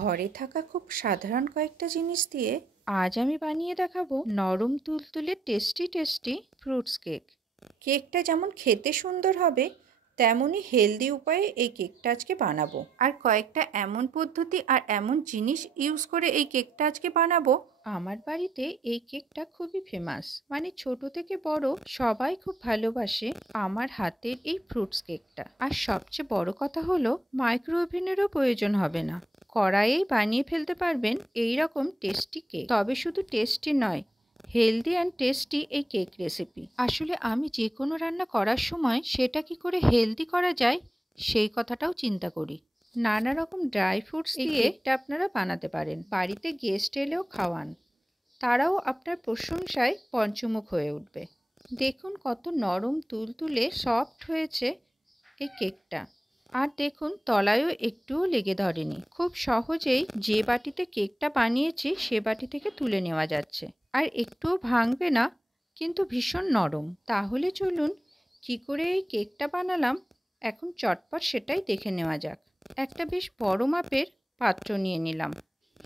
ঘরে থাকা খুব সাধারণ কয়েকটা জিনিস দিয়ে আজ আমি বানিয়ে দেখাবো নরম তুলতুলে টেস্টি ফ্রুটস কেক। কেকটা যেমন খেতে সুন্দর হবে তেমনই হেলদি উপায়ে এই কেকটা আজকে বানাবো। আর কয়েকটা এমন পদ্ধতি আর এমন জিনিস ইউজ করে এই কেকটা আজকে বানাবো। আমার বাড়িতে এই কেকটা খুবই ফেমাস, মানে ছোট থেকে বড় সবাই খুব ভালোবাসে আমার হাতের এই ফ্রুটস কেকটা। আর সবচেয়ে বড় কথা হলো মাইক্রো ওভেনেরও প্রয়োজন হবে না, কড়াইয়েই বানিয়ে ফেলতে পারবেন এই রকম টেস্টি কেক। তবে শুধু টেস্টি নয়, হেলদি অ্যান্ড টেস্টি এই কেক রেসিপি। আসলে আমি যে কোনো রান্না করার সময় সেটা কি করে হেলদি করা যায় সেই কথাটাও চিন্তা করি। নানা রকম ড্রাই ফ্রুটস দিয়ে কেকটা আপনারা বানাতে পারেন, বাড়িতে গেস্ট এলেও খাওয়ান, তারাও আপনার প্রশংসায় পঞ্চমুখ হয়ে উঠবে। দেখুন কত নরম তুলতুলে সফট হয়েছে এই কেকটা। আর দেখুন তলায়ও একটুও লেগে ধরেনি। খুব সহজেই যে বাটিতে কেকটা বানিয়েছি সে বাটি থেকে তুলে নেওয়া যাচ্ছে, আর একটুও ভাঙবে না, কিন্তু ভীষণ নরম। তাহলে চলুন কি করে এই কেকটা বানালাম এখন চটপট সেটাই দেখে নেওয়া যাক। একটা বেশ বড় মাপের পাত্র নিয়ে নিলাম।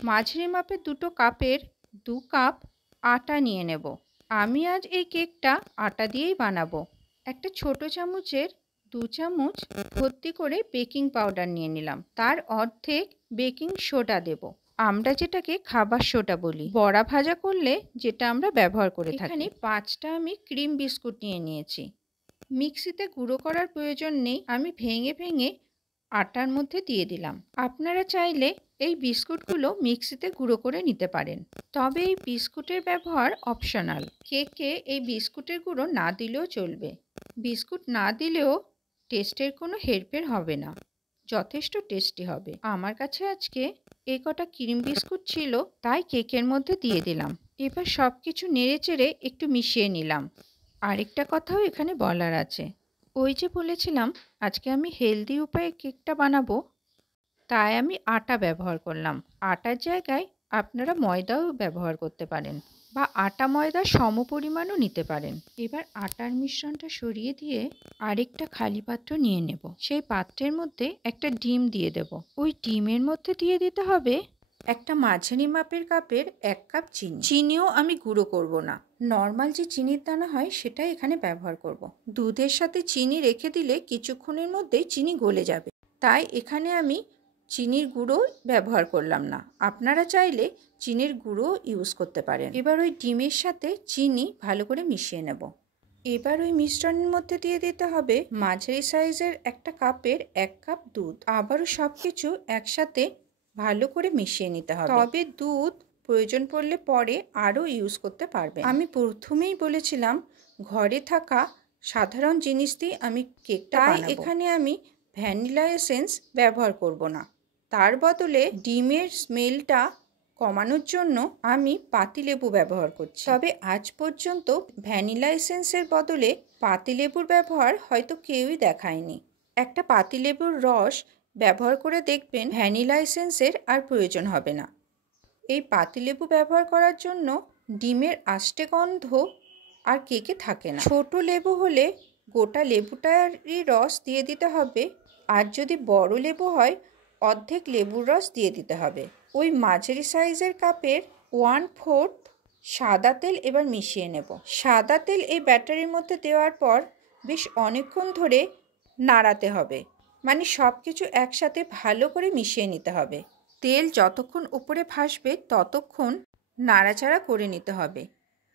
মাঝারি মাপের 2 কাপের 2 কাপ আটা নিয়ে নেব। আমি আজ এই কেকটা আটা দিয়েই বানাবো। একটা ছোট চামচের 2 চামচ ভর্তি করে বেকিং পাউডার নিয়ে নিলাম। তার অর্ধেক বেকিং সোডা দেব, আমরা যেটাকে খাবার সোডা বলি, বড়া ভাজা করলে যেটা আমরা ব্যবহার করে থাকি। এখানে 5টা আমি ক্রিম বিস্কুট নিয়ে নিয়েছি। মিক্সিতে গুঁড়ো করার প্রয়োজন নেই, আমি ভেঙে ভেঙে আটার মধ্যে দিয়ে দিলাম। আপনারা চাইলে এই বিস্কুটগুলো মিক্সিতে গুঁড়ো করে নিতে পারেন, তবে এই বিস্কুটের ব্যবহার অপশনাল। কেকে এই বিস্কুটের গুঁড়ো না দিলেও চলবে। বিস্কুট না দিলেও টেস্টের কোনো হেরফের হবে না, যথেষ্ট টেস্টি হবে। আমার কাছে আজকে এই কটা ক্রিম বিস্কুট ছিল, তাই কেকের মধ্যে দিয়ে দিলাম। এবার সব কিছু নেড়েচেড়ে একটু মিশিয়ে নিলাম। আরেকটা কথাও এখানে বলার আছে, ওই যে বলেছিলাম আজকে আমি হেলদি উপায়ে কেকটা বানাবো, তাই আমি আটা ব্যবহার করলাম। আটার জায়গায় আপনারা ময়দাও ব্যবহার করতে পারেন, বা আটা ময়দা সমপরিমাণও নিতে পারেন। এবার আটার মিশ্রণটা সরিয়ে দিয়ে আরেকটা খালি পাত্র নিয়ে নেব। সেই পাত্রের মধ্যে একটা ডিম দিয়ে দেব। ওই ডিমের মধ্যে দিয়ে দিতে হবে একটা মাঝারি মাপের কাপের 1 কাপ চিনি। চিনিও আমি গুঁড়ো করব না, নর্মাল যে চিনির দানা হয় সেটাই এখানে ব্যবহার করব। দুধের সাথে চিনি রেখে দিলে কিছুক্ষণের মধ্যেই চিনি গলে যাবে, তাই এখানে আমি চিনির গুঁড়ো ব্যবহার করলাম না। আপনারা চাইলে চিনির গুঁড়ো ইউজ করতে পারেন। এবার ওই ডিমের সাথে চিনি ভালো করে মিশিয়ে নেব। এবার ওই মিশ্রণের মধ্যে দিয়ে দিতে হবে মাঝারি সাইজের একটা কাপের 1 কাপ দুধ। আবারও সব কিছু একসাথে ভালো করে মিশিয়ে নিতে হবে। তবে দুধ প্রয়োজন পড়লে পরে আরও ইউজ করতে পারবেন। আমি প্রথমেই বলেছিলাম ঘরে থাকা সাধারণ জিনিস দিয়ে আমি কেকটা বানাবো। এখানে আমি ভ্যানিলা এসেন্স ব্যবহার করব না, তার বদলে ডিমের স্মেলটা কমানোর জন্য আমি পাতিলেবু ব্যবহার করছি। তবে আজ পর্যন্ত ভ্যানিলা এসেন্সের বদলে পাতিলেবুর ব্যবহার হয়তো কেউই দেখায়নি। একটা পাতিলেবুর রস ব্যবহার করে দেখবেন, ভ্যানিলা এসেন্সের আর প্রয়োজন হবে না। এই পাতিলেবু ব্যবহার করার জন্য ডিমের আষ্টে গন্ধ আর কেকে থাকে না। ছোট লেবু হলে গোটা লেবুটারই রস দিয়ে দিতে হবে, আর যদি বড় লেবু হয় অর্ধেক লেবুর রস দিয়ে দিতে হবে। ওই মাঝারি সাইজের কাপের 1/4 সাদা তেল এবার মিশিয়ে নেব। সাদা তেল এই ব্যাটারির মধ্যে দেওয়ার পর বেশ অনেকক্ষণ ধরে নাড়াতে হবে, মানে সব কিছু একসাথে ভালো করে মিশিয়ে নিতে হবে। তেল যতক্ষণ উপরে ভাসবে ততক্ষণ নাড়াচাড়া করে নিতে হবে।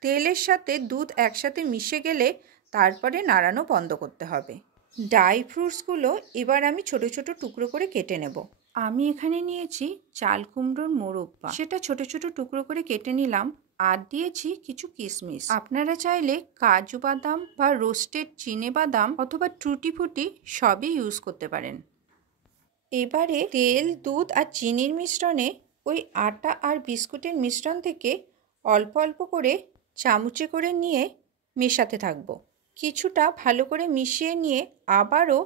তেলের সাথে দুধ একসাথে মিশে গেলে তারপরে নাড়ানো বন্ধ করতে হবে। ড্রাই ফ্রুটসগুলো এবার আমি ছোট ছোট টুকরো করে কেটে নেব। আমি এখানে নিয়েছি চাল কুমড়োর মোরব্বা, সেটা ছোট ছোট টুকরো করে কেটে নিলাম। আর দিয়েছি কিছু কিশমিশ। আপনারা চাইলে কাজু বাদাম বা রোস্টেড চিনে বাদাম অথবা টুটি ফুটি সবই ইউজ করতে পারেন। এবারে তেল, দুধ আর চিনির মিশ্রণে ওই আটা আর বিস্কুটের মিশ্রণ থেকে অল্প অল্প করে চামচে করে নিয়ে মেশাতে থাকবো। কিছুটা ভালো করে মিশিয়ে নিয়ে আবারও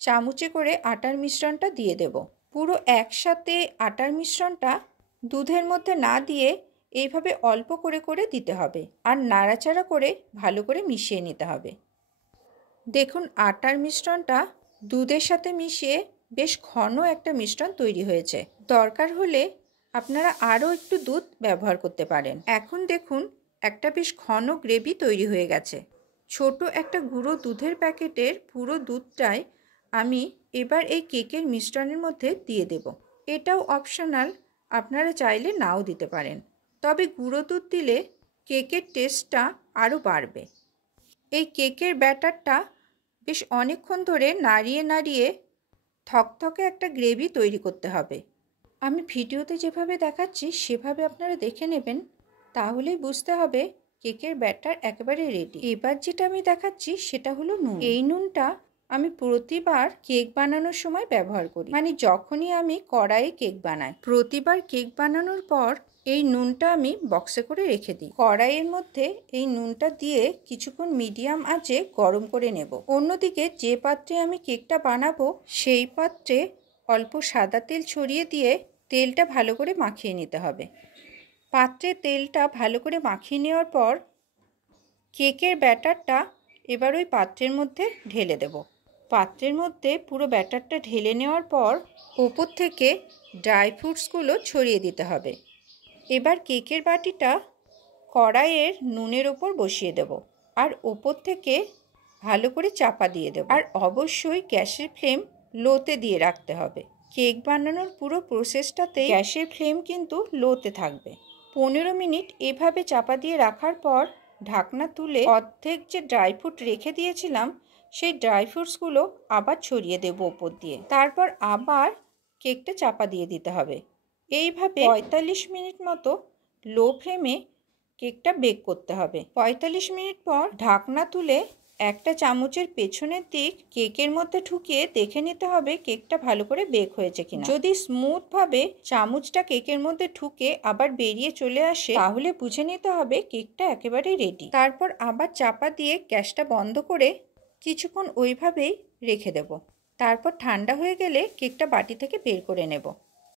চামচে করে আটার মিশ্রণটা দিয়ে দেব। পুরো একসাথে আটার মিশ্রণটা দুধের মধ্যে না দিয়ে এইভাবে অল্প করে করে দিতে হবে, আর নাড়াচাড়া করে ভালো করে মিশিয়ে নিতে হবে। দেখুন আটার মিশ্রণটা দুধের সাথে মিশিয়ে বেশ ঘন একটা মিশ্রণ তৈরি হয়েছে। দরকার হলে আপনারা আরও একটু দুধ ব্যবহার করতে পারেন। এখন দেখুন একটা বেশ ঘন গ্রেভি তৈরি হয়ে গেছে। ছোট একটা গুঁড়ো দুধের প্যাকেটের পুরো দুধটাই আমি এবার এই কেকের মিশ্রণের মধ্যে দিয়ে দেব। এটাও অপশনাল, আপনারা চাইলে নাও দিতে পারেন, তবে গুঁড়ো দুধ দিলে কেকের টেস্টটা আরও বাড়বে। এই কেকের ব্যাটারটা বেশ অনেকক্ষণ ধরে নাড়িয়ে নাড়িয়ে থকথকে একটা গ্রেভি তৈরি করতে হবে। আমি ভিডিওতে যেভাবে দেখাচ্ছি সেভাবে আপনারা দেখে নেবেন, তাহলেই বুঝতে হবে কেকের ব্যাটার একেবারে রেডি। এবার যেটা আমি দেখাচ্ছি সেটা হলো নুন। এই নুনটা আমি প্রতিবার কেক বানানোর সময় ব্যবহার করি, মানে যখনই আমি কড়াইয়ে কেক বানাই, প্রতিবার কেক বানানোর পর এই নুনটা আমি বক্সে করে রেখে দিই। কড়াইয়ের মধ্যে এই নুনটা দিয়ে কিছুক্ষণ মিডিয়াম আঁচে গরম করে নেব। অন্যদিকে যে পাত্রে আমি কেকটা বানাবো সেই পাত্রে অল্প সাদা তেল ছড়িয়ে দিয়ে তেলটা ভালো করে মাখিয়ে নিতে হবে। পাত্রে তেলটা ভালো করে মাখিয়ে নেওয়ার পর কেকের ব্যাটারটা এবার ওই পাত্রের মধ্যে ঢেলে দেব। পাত্রের মধ্যে পুরো ব্যাটারটা ঢেলে নেওয়ার পর ওপর থেকে ড্রাই ফ্রুটসগুলো ছড়িয়ে দিতে হবে। এবার কেকের বাটিটা কড়াইয়ের নুনের ওপর বসিয়ে দেব আর ওপর থেকে ভালো করে চাপা দিয়ে দেব। আর অবশ্যই গ্যাসের ফ্লেম লোতে দিয়ে রাখতে হবে। কেক বানানোর পুরো প্রসেসটাতে গ্যাসের ফ্লেম কিন্তু লোতে থাকবে। 15 মিনিট এভাবে চাপা দিয়ে রাখার পর ঢাকনা তুলে অর্ধেক যে ড্রাই ফ্রুট রেখে দিয়েছিলাম সেই ড্রাই ফ্রুটসগুলো আবার ছড়িয়ে দেব ওপর দিয়ে। তারপর আবার কেকটা চাপা দিয়ে দিতে হবে। এইভাবে 45 মিনিট মতো লো ফ্লেমে কেকটা বেক করতে হবে। 45 মিনিট পর ঢাকনা তুলে একটা চামচের পেছনের দিক কেকের মধ্যে ঢুকিয়ে দেখে নিতে হবে কেকটা ভালো করে বেক হয়েছে কিনা। যদি স্মুথভাবে চামচটা কেকের মধ্যে ঢুকে আবার বেরিয়ে চলে আসে তাহলে বুঝে নিতে হবে কেকটা একেবারে রেডি। তারপর আবার চাপা দিয়ে গ্যাসটা বন্ধ করে কিছুক্ষণ ওইভাবেই রেখে দেব। তারপর ঠান্ডা হয়ে গেলে কেকটা বাটি থেকে বের করে নেব।